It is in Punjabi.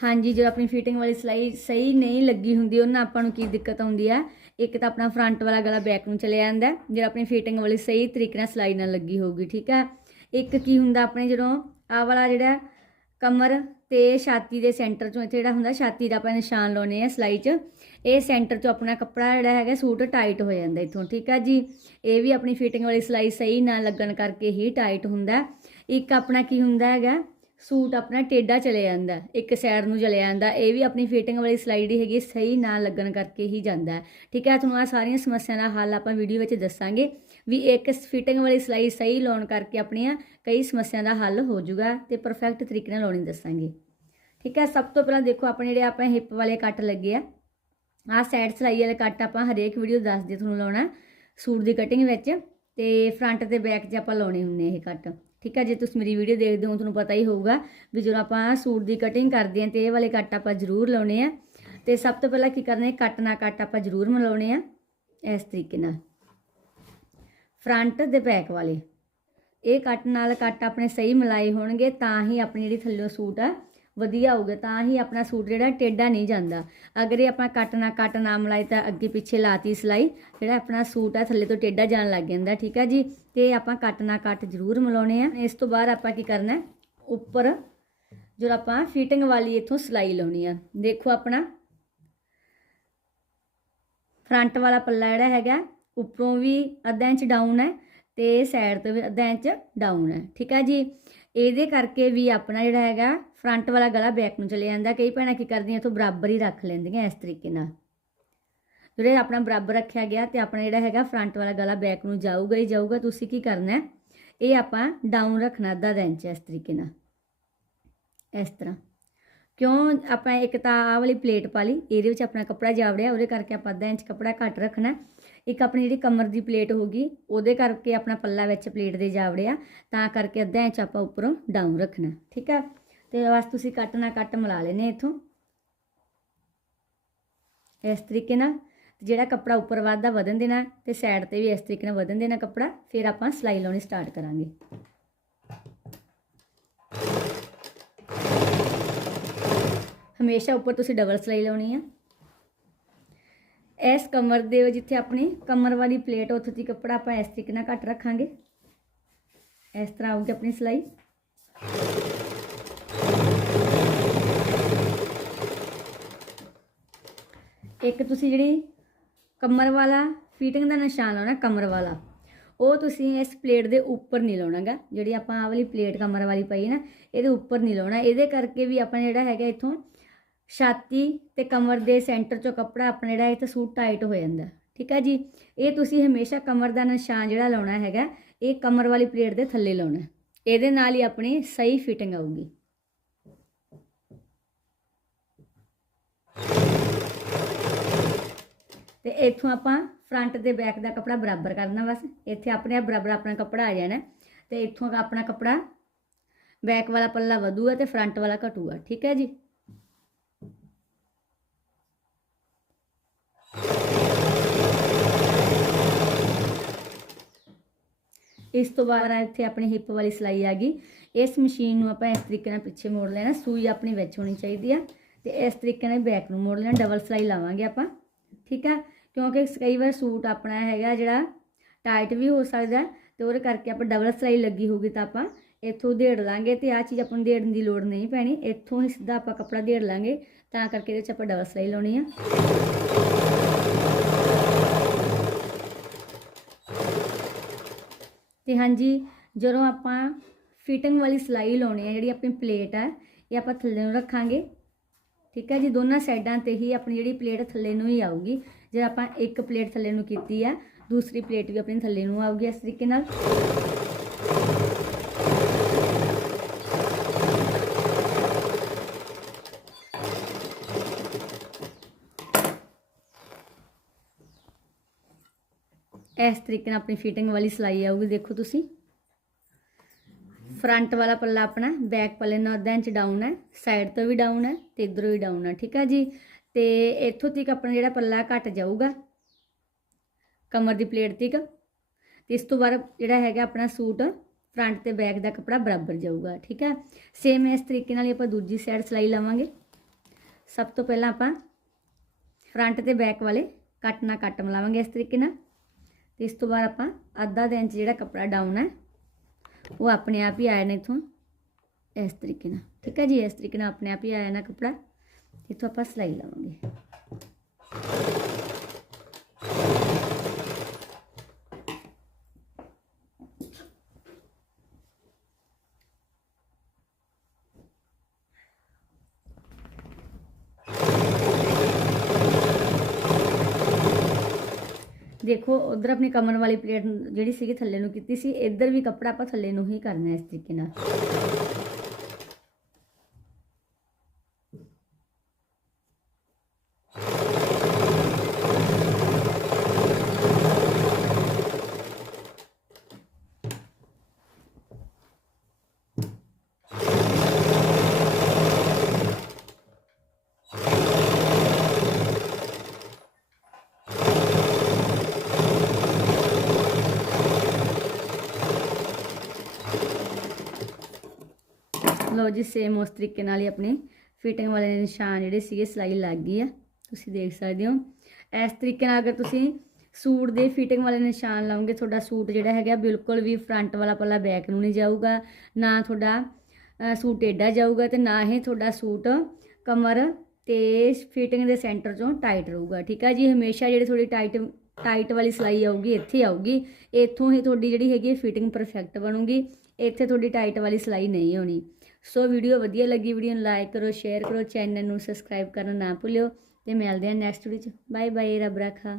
ਹਾਂਜੀ ਜਦੋਂ ਆਪਣੀ ਫਿਟਿੰਗ ਵਾਲੀ ਸਿਲਾਈ ਸਹੀ ਨਹੀਂ ਲੱਗੀ ਹੁੰਦੀ ਉਹਨਾਂ ਆਪਾਂ ਨੂੰ ਕੀ ਦਿੱਕਤ ਆਉਂਦੀ ਆ? ਇੱਕ ਤਾਂ ਆਪਣਾ ਫਰੰਟ ਵਾਲਾ ਗਲਾ ਬੈਕ ਨੂੰ ਚਲੇ ਜਾਂਦਾ ਹੈ, ਜਿਹੜਾ ਆਪਣੀ ਫਿਟਿੰਗ ਵਾਲੀ ਸਹੀ ਤਰੀਕੇ ਨਾਲ ਸਿਲਾਈ ਨਾਲ ਲੱਗੀ ਹੋਊਗੀ ਠੀਕ ਹੈ? ਇੱਕ ਕੀ ਹੁੰਦਾ ਆਪਣੇ ਜਦੋਂ ਆਹ ਵਾਲਾ ਜਿਹੜਾ ਕਮਰ ਤੇ ਛਾਤੀ ਦੇ ਸੈਂਟਰ ਚੋਂ ਇੱਥੇ ਜਿਹੜਾ ਹੁੰਦਾ ਛਾਤੀ ਦਾ ਆਪਾਂ ਨਿਸ਼ਾਨ ਲਾਉਨੇ ਆ ਸਿਲਾਈ 'ਚ ਇਹ ਸੈਂਟਰ 'ਚੋਂ ਆਪਣਾ ਕੱਪੜਾ ਜਿਹੜਾ ਹੈਗਾ ਸੂਟ ਟਾਈਟ ਹੋ ਜਾਂਦਾ ਇੱਥੋਂ ਠੀਕ ਹੈ ਜੀ? ਇਹ ਵੀ ਆਪਣੀ ਫਿਟਿੰਗ ਵਾਲੀ ਸਿਲਾਈ ਸਹੀ ਨਾ ਲੱਗਣ ਕਰਕੇ ਹੀ ਟਾਈਟ ਹੁੰਦਾ ਇੱਕ ਆਪਣਾ ਕੀ ਹੁੰਦਾ ਹੈਗਾ ਸੂਟ ਆਪਣਾ ਟੇਡਾ ਚਲੇ ਜਾਂਦਾ, ਇੱਕ ਸਾਈਡ ਨੂੰ ਚਲੇ ਜਾਂਦਾ, ਇਹ ਵੀ ਆਪਣੀ ਫਿਟਿੰਗ ਵਾਲੀ ਸਿਲਾਈ ਜਿਹੜੀ ਹੈਗੀ, ਸਹੀ ਨਾ ਲੱਗਣ ਕਰਕੇ ਹੀ ਜਾਂਦਾ ਠੀਕ ਹੈ, ਤੁਹਾਨੂੰ ਆ ਸਾਰੀਆਂ ਸਮੱਸਿਆ ਦਾ ਹੱਲ ਆਪਾਂ ਵੀਡੀਓ ਵਿੱਚ ਦੱਸਾਂਗੇ ਵੀ ਇੱਕ ਫਿਟਿੰਗ ਵਾਲੀ ਸਿਲਾਈ ਸਹੀ ਲਾਉਣ ਕਰਕੇ ਆਪਣੀਆਂ ਕਈ ਸਮੱਸਿਆ ਦਾ ਹੱਲ ਹੋ ਜਾਊਗਾ ਤੇ ਪਰਫੈਕਟ ਤਰੀਕੇ ਨਾਲ ਲਾਉਣੀ ਦੱਸਾਂਗੇ। ਠੀਕ ਹੈ, ਸਭ ਤੋਂ ਪਹਿਲਾਂ ਦੇਖੋ, ਆਪਣੇ ਜਿਹੜੇ ਆਪਾਂ ਹਿੱਪ ਵਾਲੇ ਕੱਟ ਲੱਗੇ ਆ, ਆਹ ਸਾਈਡ ਸਿਲਾਈ ਵਾਲੇ ਕੱਟ ਆਪਾਂ ਹਰੇਕ ਵੀਡੀਓ ਦੱਸਦੇ ਤੁਹਾਨੂੰ ਲਾਉਣਾ ਸੂਟ ਦੀ ਕਟਿੰਗ ਵਿੱਚ ਤੇ ਫਰੰਟ ਤੇ ਬੈਕ 'ਚ ਆਪਾਂ ਲਾਉਣੇ ਹੁੰਦੇ ਇਹ ਕੱਟ। ਠੀਕ ਹੈ ਜੇ ਤੁਸੀਂ ਮੇਰੀ ਵੀਡੀਓ ਦੇਖਦੇ ਹੋ, ਤੁਹਾਨੂੰ ਪਤਾ ਹੀ ਹੋਊਗਾ ਵੀ ਜਦੋਂ ਆਪਾਂ ਸੂਟ ਦੀ ਕਟਿੰਗ ਕਰਦੇ ਹਾਂ ਤੇ ਇਹ ਵਾਲੇ ਕੱਟ ਆਪਾਂ ਜ਼ਰੂਰ ਲਾਉਣੇ ਆ। ਤੇ ਸਭ ਤੋਂ ਪਹਿਲਾਂ ਕੀ ਕਰਨਾ ਹੈ ਕੱਟ ਨਾ ਕੱਟ ਆਪਾਂ ਜ਼ਰੂਰ ਮਿਲਾਉਣੇ ਆ, ਇਸ ਤਰੀਕੇ ਨਾਲ। ਫਰੰਟ ਤੇ ਬੈਕ ਵਾਲੇ। ਇਹ ਕੱਟ ਨਾਲ ਕੱਟ ਆਪਣੇ ਸਹੀ ਮਿਲਾਏ ਹੋਣਗੇ, ਤਾਂ ਹੀ ਆਪਣੀ ਜਿਹੜੀ ਥੱਲੇ ਸੂਟ ਆ ਵਧੀਆ ਹੋਊਗਾ, ਤਾਂ ਹੀ ਆਪਣਾ ਸੂਟ ਜਿਹੜਾ ਟੇਢਾ ਨਹੀਂ ਜਾਂਦਾ। ਅਗਰ ਇਹ ਆਪਾਂ ਕੱਟ ਨਾ ਕੱਟ ਨਾ ਮਿਲਾਏ ਤਾਂ ਅੱਗੇ ਪਿੱਛੇ ਲਾਤੀ ਸਿਲਾਈ, ਜਿਹੜਾ ਆਪਣਾ ਸੂਟ ਆ, ਥੱਲੇ ਤੋਂ ਟੇਢਾ ਜਾਣ ਲੱਗ ਜਾਂਦਾ, ਠੀਕ ਆ ਜੀ? ਤੇ ਆਪਾਂ ਕੱਟ ਨਾ ਕੱਟ ਜ਼ਰੂਰ ਮਿਲਾਉਣੇ ਆ। ਇਸ ਤੋਂ ਬਾਅਦ ਆਪਾਂ ਕੀ ਕਰਨਾ ਉੱਪਰ ਜਦੋਂ ਆਪਾਂ ਫਿਟਿੰਗ ਵਾਲੀ ਇੱਥੋਂ ਸਿਲਾਈ ਲਾਉਣੀ ਆ। ਦੇਖੋ ਆਪਣਾ ਫਰੰਟ ਵਾਲਾ ਪੱਲਾ ਜਿਹੜਾ ਹੈਗਾ, ਉੱਪਰੋਂ ਵੀ ਅੱਧਾ ਇੰਚ ਡਾਊਨ ਹੈ ਤੇ ਸਾਈਡ ਤੋਂ ਵੀ ਅੱਧਾ ਇੰਚ ਡਾਊਨ ਹੈ, ਠੀਕ ਹੈ ਜੀ? ਇਹਦੇ ਕਰਕੇ ਵੀ ਆਪਣਾ ਜਿਹੜਾ ਹੈਗਾ ਫਰੰਟ ਵਾਲਾ ਗਲਾ ਬੈਕ ਨੂੰ ਚਲੇ ਜਾਂਦਾ। ਕਈ ਭੈਣਾਂ ਕੀ ਕਰਦੀਆਂ ਇਥੋਂ ਬਰਾਬਰ ਹੀ ਰੱਖ ਲੈਂਦੀਆਂ ਇਸ ਤਰੀਕੇ ਨਾਲ। ਜਿਹੜੇ ਆਪਣਾ ਬਰਾਬਰ ਰੱਖਿਆ ਗਿਆ ਤੇ ਆਪਣਾ ਜਿਹੜਾ ਹੈਗਾ ਫਰੰਟ ਵਾਲਾ ਗਲਾ ਬੈਕ ਨੂੰ ਜਾਊਗਾ ਹੀ ਜਾਊਗਾ। ਤੁਸੀਂ ਕੀ ਕਰਨਾ ਹੈ? ਇਹ ਆਪਾਂ ਡਾਊਨ ਰੱਖਣਾ, ਅੱਧਾ ਇੰਚ ਇਸ ਤਰੀਕੇ ਨਾਲ। ਇਸ ਤਰ੍ਹਾਂ। ਕਿਉਂ ਆਪਾਂ ਇੱਕ ਤਾਂ ਆਹ ਵਾਲੀ ਪਲੇਟ ਪਾ ਲਈ, ਇਹਦੇ ਵਿੱਚ ਆਪਣਾ ਕੱਪੜਾ ਜਾਵੜਿਆ, ਉਹਦੇ ਕਰਕੇ ਆਪਾਂ ਅੱਧਾ ਇੰਚ ਕੱਪੜਾ ਘੱਟ ਰੱਖਣਾ ਇੱਕ ਆਪਣੀ ਜਿਹੜੀ ਕਮਰ ਦੀ ਪਲੇਟ ਹੋਗੀ ਉਹਦੇ ਕਰਕੇ ਆਪਣਾ ਪੱਲਾ ਵਿੱਚ ਪਲੇਟ ਦੇ ਜਾਵੜਿਆ, ਤਾਂ ਕਰਕੇ ਅੱਧਾ ਇੰਚ ਆਪਾਂ ਉੱਪਰੋਂ ਡਾਊਨ ਰੱਖਣਾ, ਠੀਕ ਹੈ ਤੇ ਬਸ ਤੁਸੀਂ ਕੱਟ ਨਾ ਕੱਟ ਮਿਲਾ ਲੈਨੇ ਇੱਥੋਂ। ਇਸ ਤਰੀਕੇ ਨਾਲ ਜਿਹੜਾ ਕੱਪੜਾ ਉੱਪਰ ਵੱਧਦਾ ਵਧਣ ਦੇਣਾ, ਤੇ ਸਾਈਡ ਤੇ ਵੀ ਇਸ ਤਰੀਕੇ ਨਾਲ ਵਧਣ ਦੇਣਾ ਕੱਪੜਾ, ਫਿਰ ਆਪਾਂ ਸਿਲਾਈ ਲਾਉਣੀ ਸਟਾਰਟ ਕਰਾਂਗੇ। ਹਮੇਸ਼ਾ ਉੱਪਰ ਤੁਸੀਂ ਡਬਲ ਸਿਲਾਈ ਲਾਉਣੀ ਆ। ਇਸ ਕਮਰ ਦੇ ਜਿੱਥੇ ਆਪਣੀ ਕਮਰ ਵਾਲੀ ਪਲੇਟ ਉੱਥੇ ਦੀ ਕੱਪੜਾ ਆਪਾਂ ਇਸ ਤਰੀਕੇ ਨਾਲ ਘੱਟ ਰੱਖਾਂਗੇ। ਇਸ ਤਰ੍ਹਾਂ ਆਉਗੀ ਆਪਣੀ ਸਿਲਾਈ। ਇੱਕ ਤੁਸੀਂ ਜਿਹੜੀ ਕਮਰ ਵਾਲਾ ਫਿਟਿੰਗ ਦਾ ਨਿਸ਼ਾਨ ਲਾਉਣਾ, ਕਮਰ ਵਾਲਾ। ਉਹ ਤੁਸੀਂ ਇਸ ਪਲੇਟ ਦੇ ਉੱਪਰ ਨਹੀਂ ਲਾਉਣਾਗਾ। ਜਿਹੜੀ ਆਪਾਂ ਆਹ ਵਾਲੀ ਪਲੇਟ ਕਮਰ ਵਾਲੀ ਪਈ ਨਾ, ਇਹਦੇ ਉੱਪਰ ਨਹੀਂ ਲਾਉਣਾ। ਇਹਦੇ ਕਰਕੇ ਵੀ ਆਪਾਂ ਜਿਹੜਾ ਹੈਗਾ ਇੱਥੋਂ ਛਾਤੀ ਤੇ ਕਮਰ ਦੇ ਸੈਂਟਰ ਚੋਂ ਕੱਪੜਾ ਆਪਣਾ ਜਿਹੜਾ ਇੱਥੇ ਸੂਟ ਟਾਈਟ ਹੋ ਜਾਂਦਾ। ਠੀਕ ਹੈ ਜੀ? ਇਹ ਤੁਸੀਂ ਹਮੇਸ਼ਾ ਕਮਰ ਦਾ ਨਿਸ਼ਾਨ ਜਿਹੜਾ ਲਾਉਣਾ ਹੈਗਾ, ਇਹ ਕਮਰ ਵਾਲੀ ਪਲੇਟ ਦੇ ਥੱਲੇ ਲਾਉਣਾ ਇਹਦੇ ਨਾਲ ਹੀ ਆਪਣੀ ਸਹੀ ਫਿਟਿੰਗ ਆਊਗੀ। ਤੇ ਇੱਥੋਂ ਆਪਾਂ ਫਰੰਟ ਤੇ ਬੈਕ ਦਾ ਕੱਪੜਾ ਬਰਾਬਰ ਕਰਨਾ ਬਸ। ਇੱਥੇ ਆਪਣੇ ਆਪ ਬਰਾਬਰ ਆਪਣਾ ਕੱਪੜਾ ਆ ਜਾਣਾ ਤੇ ਇੱਥੋਂ ਆਪਣਾ ਕੱਪੜਾ ਬੈਕ ਵਾਲਾ ਪੱਲਾ ਵਧੂਗਾ ਤੇ ਫਰੰਟ ਵਾਲਾ ਘਟੂਗਾ। ਠੀਕ ਹੈ ਜੀ? ਇਸ ਤੋਂ ਬਾਅਦ ਇੱਥੇ ਆਪਣੀ ਹਿੱਪ ਵਾਲੀ ਸਿਲਾਈ ਆ ਗਈ। ਇਸ ਮਸ਼ੀਨ ਨੂੰ ਆਪਾਂ ਇਸ ਤਰੀਕੇ ਨਾਲ ਪਿੱਛੇ ਮੋੜ ਲੈਣਾ। ਸੂਈ ਆਪਣੀ ਵਿੱਚ ਹੋਣੀ ਚਾਹੀਦੀ ਆ ਤੇ ਇਸ ਤਰੀਕੇ ਨਾਲ ਬੈਕ ਨੂੰ ਮੋੜ ਲੈਣਾ। ਡਬਲ ਸਿਲਾਈ ਲਾਵਾਂਗੇ ਆਪਾਂ। ਠੀਕ ਆ? ਕਿਉਂਕਿ ਕਈ ਵਾਰ ਸੂਟ ਆਪਣਾ ਹੈਗਾ ਜਿਹੜਾ ਟਾਈਟ ਵੀ ਹੋ ਸਕਦਾ ਤੇ ਉਹਦੇ ਕਰਕੇ ਆਪਾਂ ਡਬਲ ਸਿਲਾਈ ਲੱਗੀ ਹੋਊਗੀ ਤਾਂ ਆਪਾਂ ਇੱਥੋਂ ਢੇੜ ਲਾਂਗੇ ਤੇ ਆ ਚੀਜ਼ ਆਪਾਂ ਨੂੰ ਢੇੜਨ ਦੀ ਲੋੜ ਨਹੀਂ ਪੈਣੀ। ਇੱਥੋਂ ਹੀ ਸਿੱਧਾ ਆਪਾਂ ਕੱਪੜਾ ਢੇੜ ਲਾਂਗੇ। ਤਾਂ ਕਰਕੇ ਇਹਦੇ 'ਚ ਆਪਾਂ ਡਬਲ ਸਿਲਾਈ ਲਾਉਣੀ ਆ। ਤੇ ਹਾਂਜੀ, ਜਦੋਂ ਆਪਾਂ ਫਿਟਿੰਗ ਵਾਲੀ ਸਿਲਾਈ ਲਾਉਣੀ ਹੈ, ਜਿਹੜੀ ਆਪਣੀ ਪਲੇਟ ਹੈ, ਇਹ ਆਪਾਂ ਥੱਲੇ ਨੂੰ ਰੱਖਾਂਗੇ। ਠੀਕ ਹੈ ਜੀ, ਦੋਨਾਂ ਸਾਈਡਾਂ ਤੇ ਹੀ ਆਪਣੀ ਜਿਹੜੀ ਪਲੇਟ ਥੱਲੇ ਨੂੰ ਹੀ ਆਊਗੀ। ਜੇ ਆਪਾਂ ਇੱਕ ਪਲੇਟ ਥੱਲੇ ਨੂੰ ਕੀਤੀ ਆ ਦੂਸਰੀ ਪਲੇਟ ਵੀ ਆਪਣੀ ਥੱਲੇ ਨੂੰ ਆਊਗੀ ਇਸ ਤਰੀਕੇ ਨਾਲ। ਇਸ ਤਰੀਕੇ ਨਾਲ ਆਪਣੀ ਫਿਟਿੰਗ ਵਾਲੀ ਸਿਲਾਈ ਆਊਗੀ, ਦੇਖੋ ਤੁਸੀਂ। ਫਰੰਟ ਵਾਲਾ ਪੱਲਾ ਆਪਣਾ ਬੈਕ ਪੱਲੇ ਨਾਲ ਅੱਧਾ ਇੰਚ ਡਾਊਨ ਹੈ ਸਾਈਡ ਤੋਂ ਵੀ ਡਾਊਨ ਹੈ ਤੇ ਇਧਰੋਂ ਵੀ ਡਾਊਨ ਹੈ, ਠੀਕ ਹੈ ਜੀ? ਤੇ ਇੱਥੋਂ ਤੱਕ ਆਪਣਾ ਜਿਹੜਾ ਪੱਲਾ ਘਟ ਜਾਊਗਾ, ਕਮਰ ਦੀ ਪਲੇਟ ਤੱਕ, ਤੇ ਇਸ ਤੋਂ ਬਾਅਦ ਜਿਹੜਾ ਹੈਗਾ ਆਪਣਾ ਸੂਟ ਫਰੰਟ ਤੇ ਬੈਕ ਦਾ ਕੱਪੜਾ ਬਰਾਬਰ ਜਾਊਗਾ, ਠੀਕ ਹੈ? ਸੇਮ ਇਸ ਤਰੀਕੇ ਨਾਲ ਆਪਾਂ ਦੂਜੀ ਸਾਈਡ ਸਿਲਾਈ ਲਾਵਾਂਗੇ। ਸਭ ਤੋਂ ਪਹਿਲਾਂ ਆਪਾਂ ਫਰੰਟ ਤੇ ਬੈਕ ਵਾਲੇ ਕੱਟ ਨਾਲ ਕੱਟ ਮਿਲਾਵਾਂਗੇ ਇਸ ਤਰੀਕੇ ਨਾਲ। ਤੇ ਇਸ ਤੋਂ ਬਾਅਦ ਆਪਾਂ ਅੱਧਾ ਕੁ ਇੰਚ ਜਿਹੜਾ ਕੱਪੜਾ ਡਾਊਨ ਹੈ, ਉਹ ਆਪਣੇ ਆਪ ਹੀ ਆਇਆ ਨੇ ਇਥੋਂ ਇਸ ਤਰੀਕੇ ਨਾਲ। ਠੀਕ ਹੈ ਜੀ, ਇਸ ਤਰੀਕੇ ਨਾਲ ਆਪਣੇ ਆਪ ਹੀ ਆਇਆ ਨਾ ਕੱਪੜਾ। ਇਥੋਂ ਆਪਾਂ ਸਿਲਾਈ ਲਾਵਾਂਗੇ। ਦੇਖੋ, ਉਧਰ ਆਪਣੀ ਕਮਰ ਵਾਲੀ ਪਲੇਟ ਜਿਹੜੀ ਸੀਗੀ ਥੱਲੇ ਨੂੰ ਕੀਤੀ ਸੀ, ਇੱਧਰ ਵੀ ਕੱਪੜਾ ਆਪਾਂ ਥੱਲੇ ਨੂੰ ਹੀ ਕਰਨਾ ਇਸ ਤਰੀਕੇ ਨਾਲ। ਲਓ ਜੀ ਸੇਮ ਉਸ ਤਰੀਕੇ ਨਾਲ ਹੀ ਆਪਣੀ ਫਿਟਿੰਗ ਵਾਲੇ ਨਿਸ਼ਾਨ ਜਿਹੜੇ ਸੀਗੇ, ਸਿਲਾਈ ਲੱਗ ਗਈ ਆ। ਤੁਸੀਂ ਦੇਖ ਸਕਦੇ ਹੋ। ਇਸ ਤਰੀਕੇ ਨਾਲ ਅਗਰ ਤੁਸੀਂ ਸੂਟ ਦੇ ਫਿਟਿੰਗ ਵਾਲੇ ਨਿਸ਼ਾਨ ਲਾਉਂਗੇ ਤੁਹਾਡਾ ਸੂਟ ਜਿਹੜਾ ਹੈਗਾ ਬਿਲਕੁਲ ਵੀ ਫਰੰਟ ਵਾਲਾ ਪੱਲਾ ਬੈਕ ਨੂੰ ਨਹੀਂ ਜਾਊਗਾ, ਨਾ ਤੁਹਾਡਾ ਸੂਟ ਏਡਾ ਜਾਊਗਾ ਤੇ ਨਾ ਹੀ ਤੁਹਾਡਾ ਸੂਟ ਕਮਰ ਤੇ ਫਿਟਿੰਗ ਦੇ ਸੈਂਟਰ ਚੋਂ ਟਾਈਟ ਰਹੂਗਾ। ਠੀਕ ਆ ਜੀ? ਹਮੇਸ਼ਾ ਜਿਹੜੀ ਥੋੜੀ ਟਾਈਟ ਟਾਈਟ ਵਾਲੀ ਸਿਲਾਈ ਆਊਗੀ, ਇੱਥੇ ਆਊਗੀ। ਇੱਥੋਂ ਹੀ ਤੁਹਾਡੀ ਜਿਹੜੀ ਹੈਗੀ ਫਿਟਿੰਗ ਪਰਫੈਕਟ ਬਣੂਗੀ। ਇੱਥੇ ਤੁਹਾਡੀ ਟਾਈਟ ਵਾਲੀ ਸਿਲਾਈ ਨਹੀਂ ਹੋਣੀ। ਸੋ ਵੀਡੀਓ ਵਧੀਆ ਲੱਗੀ, ਵੀਡੀਓ ਨੂੰ ਲਾਈਕ ਕਰੋ ਸ਼ੇਅਰ ਕਰੋ ਚੈਨਲ ਨੂੰ ਸਬਸਕ੍ਰਾਈਬ ਕਰਨਾ ਨਾ ਭੁੱਲਿਓ ਤੇ ਮਿਲਦੇ ਹਾਂ ਨੈਕਸਟ ਵੀਡੀਓ ਚ। ਬਾਏ ਬਾਏ ਰੱਬ ਰੱਖਾ।